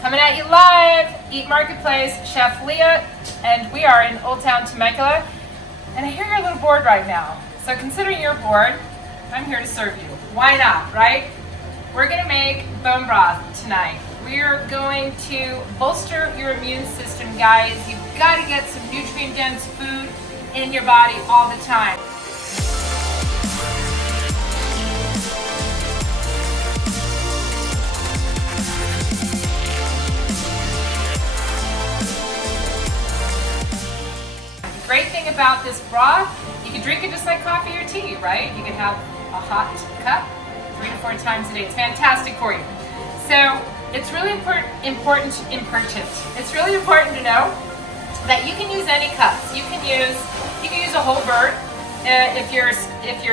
Coming at you live, Eat Marketplace, Chef Leah, and we are in Old Town Temecula. And I hear you're a little bored right now. So considering you're bored, I'm here to serve you. Why not, right? We're gonna make bone broth tonight. We're going to bolster your immune system, guys. You've got to get some nutrient-dense food in your body all the time. The great thing about this broth, you can drink it just like coffee or tea, right? You can have a hot cup 3 to 4 times a day. It's fantastic for you. So it's really important to know that you can use any cups. You can use a whole bird if you're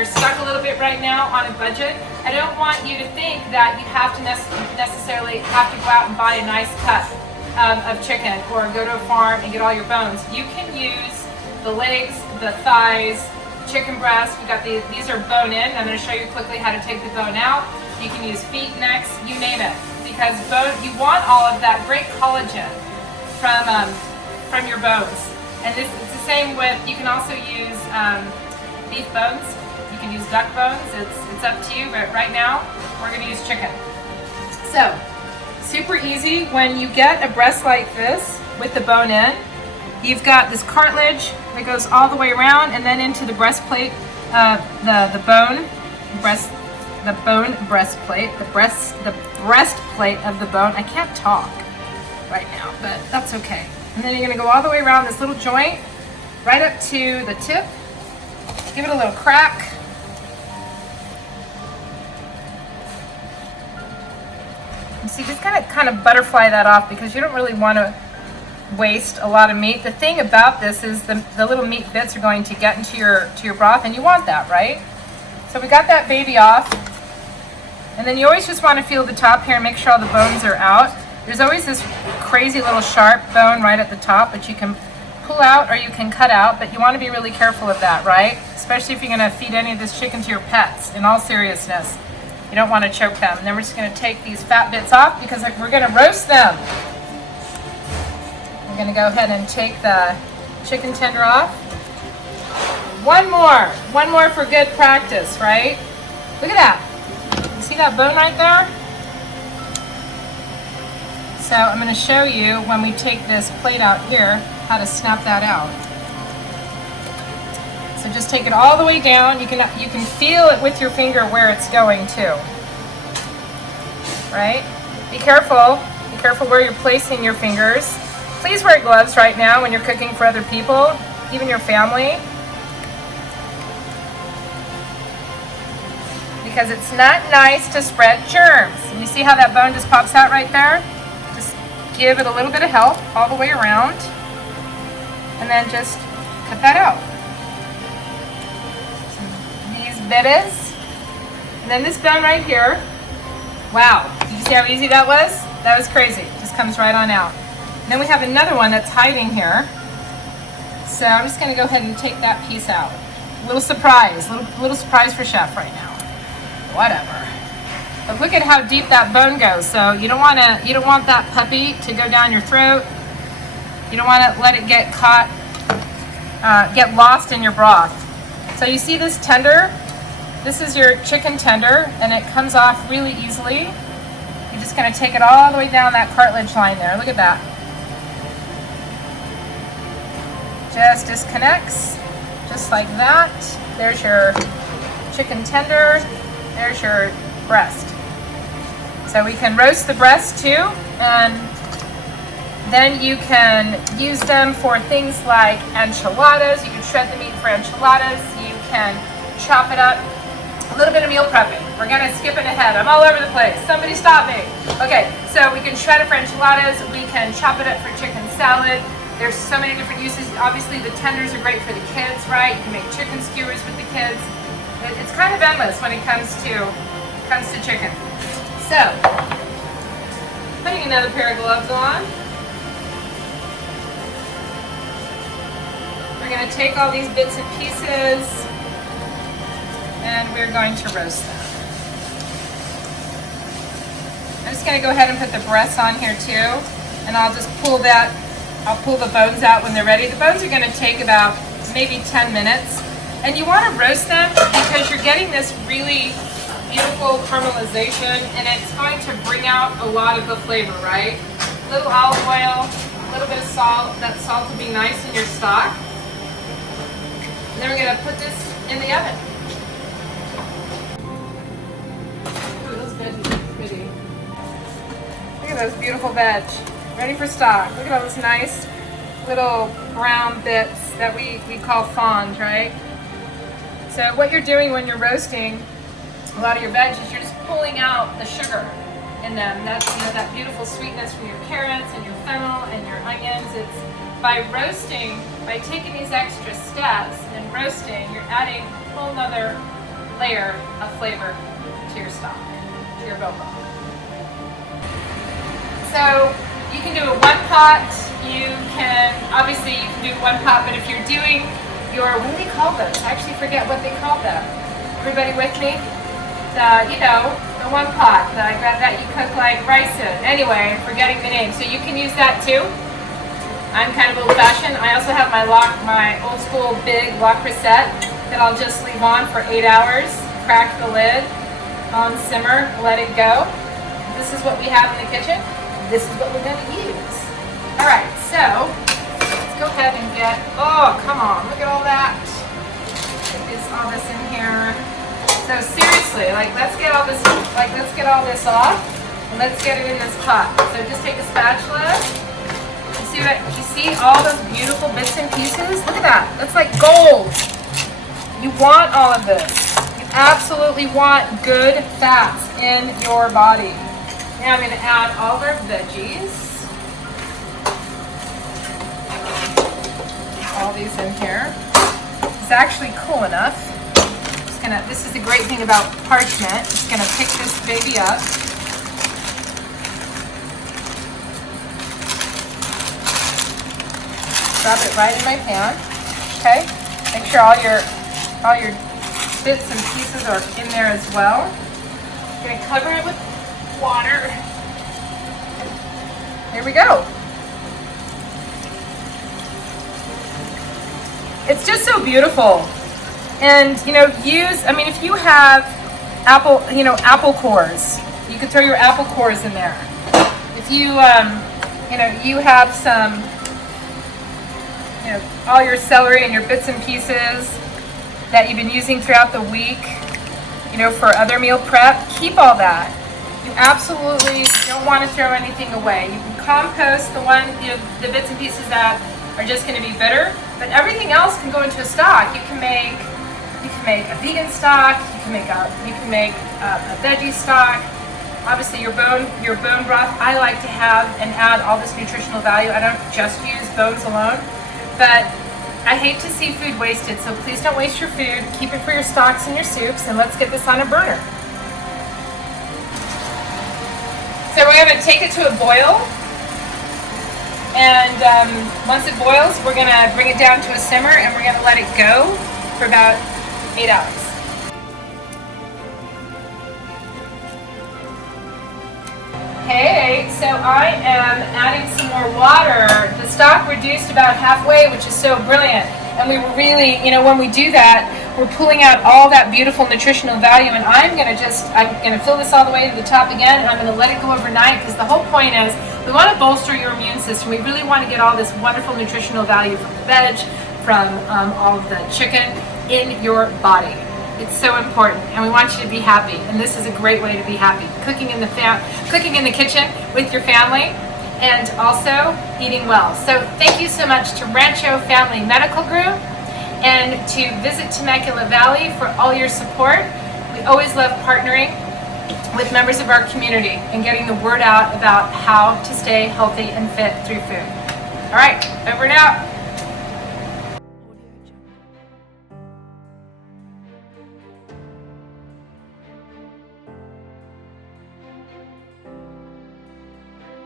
stuck a little bit right now on a budget. I don't want you to think that you have to necessarily have to go out and buy a nice cut of chicken or go to a farm and get all your bones. You can use the legs, the thighs, chicken breast. We got these are bone in. I'm going to show you quickly how to take the bone out. You can use feet, necks, you name it, because bone, you want all of that great collagen from your bones. And it's the same with, you can also use beef bones. You can use duck bones. It's up to you. But right now we're going to use chicken. So super easy. When you get a breast like this with the bone in, you've got this cartilage that goes all the way around and then into the breastplate, the breastplate of the bone. I can't talk right now, but that's okay. And then you're gonna go all the way around this little joint, right up to the tip. Give it a little crack. And so you just gotta kind of butterfly that off because you don't really want to waste a lot of meat. The thing about this is the little meat bits are going to get into your broth, and you want that, right? So we got that baby off, and then you always just want to feel the top here and make sure all the bones are out. There's always this crazy little sharp bone right at the top that you can pull out or you can cut out, but you want to be really careful of that, right? Especially if you're going to feed any of this chicken to your pets. In all seriousness, you don't want to choke them. And then we're just going to take these fat bits off because we're going to roast them. I'm going to go ahead and take the chicken tender off. One more for good practice, right? Look at that. You see that bone right there? So I'm going to show you when we take this plate out here how to snap that out. So just take it all the way down. You can feel it with your finger where it's going to. Right? Be careful. Be careful where you're placing your fingers. Please wear gloves right now when you're cooking for other people, even your family, because it's not nice to spread germs. And you see how that bone just pops out right there? Just give it a little bit of help all the way around, and then just cut that out. These bits, and then this bone right here. Wow, did you see how easy that was? That was crazy. It just comes right on out. And then we have another one that's hiding here. So I'm just going to go ahead and take that piece out. Little surprise for Chef right now. Whatever. But look at how deep that bone goes. So you don't want that puppy to go down your throat. You don't want to let it get caught, get lost in your broth. So you see this tender? This is your chicken tender, and it comes off really easily. You're just going to take it all the way down that cartilage line there. Look at that. Just disconnects, just like that. There's your chicken tender, there's your breast. So we can roast the breast too, and then you can use them for things like enchiladas. You can shred the meat for enchiladas. You can chop it up. A little bit of meal prepping. We're gonna skip it ahead. I'm all over the place. Somebody stop me. Okay, so we can shred it for enchiladas. We can chop it up for chicken salad. There's so many different uses. Obviously, the tenders are great for the kids, right? You can make chicken skewers with the kids. It's kind of endless when it comes to chicken. So, putting another pair of gloves on. We're going to take all these bits and pieces, and we're going to roast them. I'm just gonna go ahead and put the breasts on here too, and I'll just pull the bones out when they're ready. The bones are gonna take about maybe 10 minutes. And you wanna roast them because you're getting this really beautiful caramelization, and it's going to bring out a lot of the flavor, right? A little olive oil, a little bit of salt. That salt will be nice in your stock. And then we're gonna put this in the oven. Ooh, those veggies are pretty. Look at those beautiful veg. Ready for stock. Look at all those nice little brown bits that we call fond, right? So what you're doing when you're roasting a lot of your veg is you're just pulling out the sugar in them. That's, you know, that beautiful sweetness from your carrots and your fennel and your onions. It's by roasting, by taking these extra steps and roasting, you're adding a whole nother layer of flavor to your stock, to your boba. So you can do a one pot. Obviously you can do one pot, but if you're doing your, what do they call those? I actually forget what they call them. Everybody with me? You know, the one pot that you cook like rice in. Anyway, I'm forgetting the name. So you can use that too. I'm kind of old-fashioned. I also have my old school big La Crusette that I'll just leave on for 8 hours. Crack the lid, on simmer, let it go. This is what we have in the kitchen. This is what we're going to use. All right, so let's go ahead and get. Oh, come on! Look at all that. Get all this in here. So seriously, let's get all this off, and let's get it in this pot. So just take a spatula. You see all those beautiful bits and pieces? Look at that. That's like gold. You want all of this. You absolutely want good fats in your body. Now I'm going to add all of our veggies. All these in here. It's actually cool enough. This is the great thing about parchment. It's going to pick this baby up. Drop it right in my pan. Okay? Make sure all your bits and pieces are in there as well. I'm going to cover it with water. There we go. It's just so beautiful. And if you have apple cores, you could throw your apple cores in there. If you you have some, all your celery and your bits and pieces that you've been using throughout the week, for other meal prep, keep all that. You absolutely don't want to throw anything away. You can compost the bits and pieces that are just going to be bitter, but everything else can go into a stock. You can make a vegan stock. You can make a veggie stock. Obviously, your bone broth. I like to have and add all this nutritional value. I don't just use bones alone, but I hate to see food wasted. So please don't waste your food. Keep it for your stocks and your soups, and let's get this on a burner. So we're going to take it to a boil, and once it boils, we're going to bring it down to a simmer, and we're going to let it go for about 8 hours. Okay, so I am adding some more water. The stock reduced about halfway, which is so brilliant. And we were really, when we do that, we're pulling out all that beautiful nutritional value. And I'm going to fill this all the way to the top again, and I'm going to let it go overnight, because the whole point is we want to bolster your immune system. We really want to get all this wonderful nutritional value from the veg, from all of the chicken in your body. It's so important, and we want you to be happy, and this is a great way to be happy. Cooking in the kitchen with your family, and also eating well. So thank you so much to Rancho Family Medical Group and to Visit Temecula Valley for all your support. We always love partnering with members of our community and getting the word out about how to stay healthy and fit through food. All right, over and out.